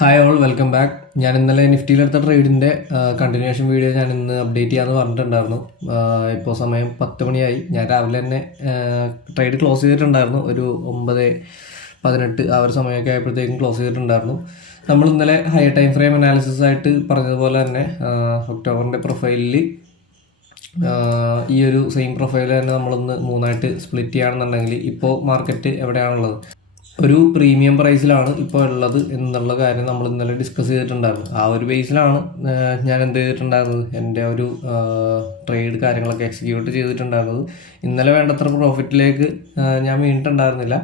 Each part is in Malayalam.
Hi all, welcome back. ഞാൻ ഇന്നലെ നിഫ്റ്റിയിലെടുത്ത ട്രേഡിൻ്റെ കണ്ടിന്യൂഷൻ വീഡിയോ ഞാൻ ഇന്ന് അപ്ഡേറ്റ് ചെയ്യാമെന്ന് പറഞ്ഞിട്ടുണ്ടായിരുന്നു. ഇപ്പോൾ സമയം 10 മണിയായി. ഞാൻ രാവിലെ തന്നെ ട്രേഡ് ക്ലോസ് ചെയ്തിട്ടുണ്ടായിരുന്നു. ഒരു 9:18 ആ ഒരു സമയമൊക്കെ ആയപ്പോഴത്തേക്കും ക്ലോസ് ചെയ്തിട്ടുണ്ടായിരുന്നു. നമ്മൾ ഇന്നലെ ഹൈ ടൈം ഫ്രെയിം അനാലിസിസ് ആയിട്ട് പറഞ്ഞതുപോലെ തന്നെ ഒക്ടോബറിൻ്റെ പ്രൊഫൈലിൽ ഈ ഒരു സെയിം പ്രൊഫൈൽ തന്നെ നമ്മളൊന്ന് മൂന്നായിട്ട് സ്പ്ലിറ്റ് ചെയ്യുകയാണെന്നുണ്ടെങ്കിൽ ഇപ്പോൾ മാർക്കറ്റ് എവിടെയാണുള്ളത്, ഒരു പ്രീമിയം പ്രൈസിലാണ് ഇപ്പോൾ ഉള്ളത് എന്നുള്ള കാര്യം നമ്മൾ ഇന്നലെ ഡിസ്കസ് ചെയ്തിട്ടുണ്ടായിരുന്നു. ആ ഒരു ബേസിലാണ് ഞാൻ എന്ത് ചെയ്തിട്ടുണ്ടായിരുന്നത്, എൻ്റെ ഒരു ട്രേഡ് കാര്യങ്ങളൊക്കെ എക്സിക്യൂട്ട് ചെയ്തിട്ടുണ്ടായിരുന്നത്. ഇന്നലെ വേണ്ടത്ര പ്രോഫിറ്റിലേക്ക് ഞാൻ വീണിട്ടുണ്ടായിരുന്നില്ല.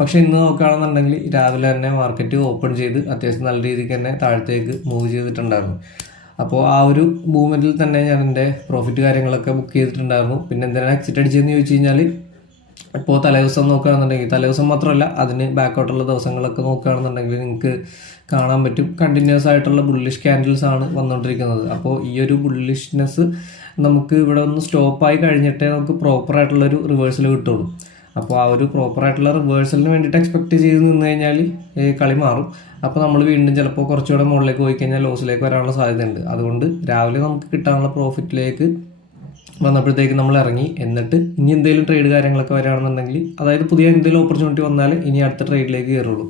പക്ഷേ ഇന്ന് നോക്കുകയാണെന്നുണ്ടെങ്കിൽ രാവിലെ തന്നെ മാർക്കറ്റ് ഓപ്പൺ ചെയ്ത് അത്യാവശ്യം നല്ല രീതിക്ക് തന്നെ താഴത്തേക്ക് മൂവ് ചെയ്തിട്ടുണ്ടായിരുന്നു. അപ്പോൾ ആ ഒരു മൂവ്മെൻറ്റിൽ തന്നെ ഞാൻ എൻ്റെ പ്രോഫിറ്റ് കാര്യങ്ങളൊക്കെ ബുക്ക് ചെയ്തിട്ടുണ്ടായിരുന്നു. പിന്നെ എന്തിനാണ് എക്സിറ്റ് അടിച്ചതെന്ന് ചോദിച്ചു കഴിഞ്ഞാൽ, ഇപ്പോൾ തലേദിവസം നോക്കുകയാണെന്നുണ്ടെങ്കിൽ, തലേദിവസം മാത്രമല്ല അതിന് ബാക്കോട്ടുള്ള ദിവസങ്ങളൊക്കെ നോക്കുകയാണെന്നുണ്ടെങ്കിൽ നിങ്ങൾക്ക് കാണാൻ പറ്റും കണ്ടിന്യൂസ് ആയിട്ടുള്ള ബുള്ളിഷ് ക്യാൻഡിൽസ് ആണ് വന്നുകൊണ്ടിരിക്കുന്നത്. അപ്പോൾ ഈ ഒരു ബുള്ളിഷ്നെസ് നമുക്ക് ഇവിടെ ഒന്ന് സ്റ്റോപ്പായി കഴിഞ്ഞിട്ടേ നമുക്ക് പ്രോപ്പറായിട്ടുള്ളൊരു റിവേഴ്സൽ കിട്ടുള്ളൂ. അപ്പോൾ ആ ഒരു പ്രോപ്പറായിട്ടുള്ള റിവേഴ്സലിന് വേണ്ടിയിട്ട് എക്സ്പെക്റ്റ് ചെയ്ത് നിന്ന് കഴിഞ്ഞാൽ കളി മാറും. അപ്പോൾ നമ്മൾ വീണ്ടും ചിലപ്പോൾ കുറച്ചുകൂടെ മുകളിലേക്ക് പോയി കഴിഞ്ഞാൽ ലോസിലേക്ക് വരാനുള്ള സാധ്യതയുണ്ട്. അതുകൊണ്ട് രാവിലെ നമുക്ക് കിട്ടാനുള്ള പ്രോഫിറ്റിലേക്ക് വന്നപ്പോഴത്തേക്ക് നമ്മൾ ഇറങ്ങി. എന്നിട്ട് ഇനി എന്തെങ്കിലും ട്രേഡ് കാര്യങ്ങളൊക്കെ വരികയാണെന്നുണ്ടെങ്കിൽ, അതായത് പുതിയ എന്തെങ്കിലും ഓപ്പർച്യൂണിറ്റി വന്നാൽ ഇനി അടുത്ത ട്രേഡിലേക്ക് കയറുള്ളൂ.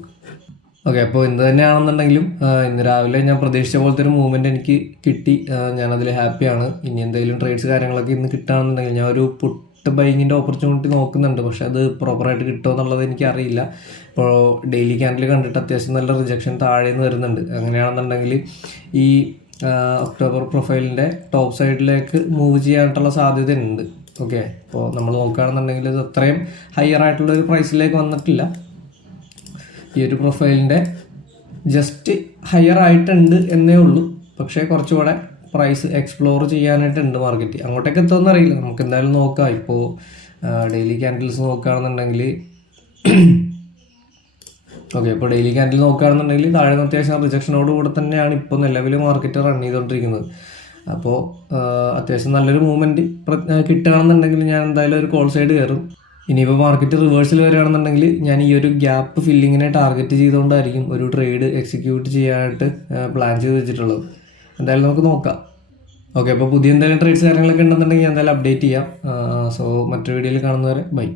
ഓക്കെ, അപ്പോൾ എന്ത് തന്നെയാണെന്നുണ്ടെങ്കിലും ഇന്ന് രാവിലെ ഞാൻ പ്രതീക്ഷിച്ച പോലത്തെ ഒരു മൂവ്മെൻറ്റ് എനിക്ക് കിട്ടി. ഞാനതിൽ ഹാപ്പിയാണ്. ഇനി എന്തെങ്കിലും ട്രേഡ്സ് കാര്യങ്ങളൊക്കെ ഇന്ന് കിട്ടുകയാണെന്നുണ്ടെങ്കിൽ, ഞാൻ ഒരു പുട്ട് ബൈങ്ങിൻ്റെ ഓപ്പർച്യൂണിറ്റി നോക്കുന്നുണ്ട്. പക്ഷേ അത് പ്രോപ്പറായിട്ട് കിട്ടുമോ എന്നുള്ളത് എനിക്കറിയില്ല. ഇപ്പോൾ ഡെയിലി ക്യാൻഡിൽ കണ്ടിട്ട് അത്യാവശ്യം നല്ല റിജക്ഷൻ താഴെ നിന്ന് വരുന്നുണ്ട്. അങ്ങനെയാണെന്നുണ്ടെങ്കിൽ ഈ ഒക്ടോബർ പ്രൊഫൈലിൻ്റെ ടോപ്പ് സൈഡിലേക്ക് മൂവ് ചെയ്യാനായിട്ടുള്ള സാധ്യതയുണ്ട്. ഓക്കെ, ഇപ്പോൾ നമ്മൾ നോക്കുകയാണെന്നുണ്ടെങ്കിൽ ഇത് അത്രയും ഹയർ ആയിട്ടുള്ളൊരു പ്രൈസിലേക്ക് വന്നിട്ടില്ല. ഈ ഒരു പ്രൊഫൈലിൻ്റെ ജസ്റ്റ് ഹയർ ആയിട്ടുണ്ട് എന്നേ ഉള്ളൂ. പക്ഷേ കുറച്ചുകൂടെ പ്രൈസ് എക്സ്പ്ലോർ ചെയ്യാനായിട്ടുണ്ട് മാർക്കറ്റ്. അങ്ങോട്ടേക്ക് എത്തുമെന്ന് അറിയില്ല, നമുക്ക് എന്തായാലും നോക്കാം. ഇപ്പോൾ ഡെയിലി ക്യാൻഡിൽസ് നോക്കുകയാണെന്നുണ്ടെങ്കിൽ, ഓക്കെ, ഇപ്പോൾ ഡെയിലി ക്യാൻഡിൽ നോക്കുകയാണെന്നുണ്ടെങ്കിൽ താഴെ നിന്ന് അത്യാവശ്യം റിജക്ഷനോട് കൂടെ തന്നെയാണ് ഇപ്പോൾ നിലവിൽ മാർക്കറ്റ് റൺ ചെയ്തുകൊണ്ടിരിക്കുന്നത്. അപ്പോൾ അത്യാവശ്യം നല്ലൊരു മൂവ്മെൻറ്റ് കിട്ടുകയാണെന്നുണ്ടെങ്കിൽ ഞാൻ എന്തായാലും ഒരു കോൾ സൈഡ് കയറും. ഇനിയിപ്പോൾ മാർക്കറ്റ് റിവേഴ്സിൽ വരികയാണെന്നുണ്ടെങ്കിൽ ഞാൻ ഈ ഒരു ഗ്യാപ്പ് ഫില്ലിങ്ങിനെ ടാർഗറ്റ് ചെയ്തുകൊണ്ടായിരിക്കും ഒരു ട്രേഡ് എക്സിക്യൂട്ട് ചെയ്യാനായിട്ട് പ്ലാൻ ചെയ്ത് വെച്ചിട്ടുള്ളത്. എന്തായാലും നമുക്ക് നോക്കാം. ഓക്കെ, അപ്പോൾ പുതിയ എന്തെങ്കിലും ട്രേഡ്സ് കാര്യങ്ങളൊക്കെ ഉണ്ടെന്നുണ്ടെങ്കിൽ ഞാൻ എന്തായാലും അപ്ഡേറ്റ് ചെയ്യാം. സോ മറ്റൊരു വീഡിയോയിൽ കാണുന്നവരെ ബൈ.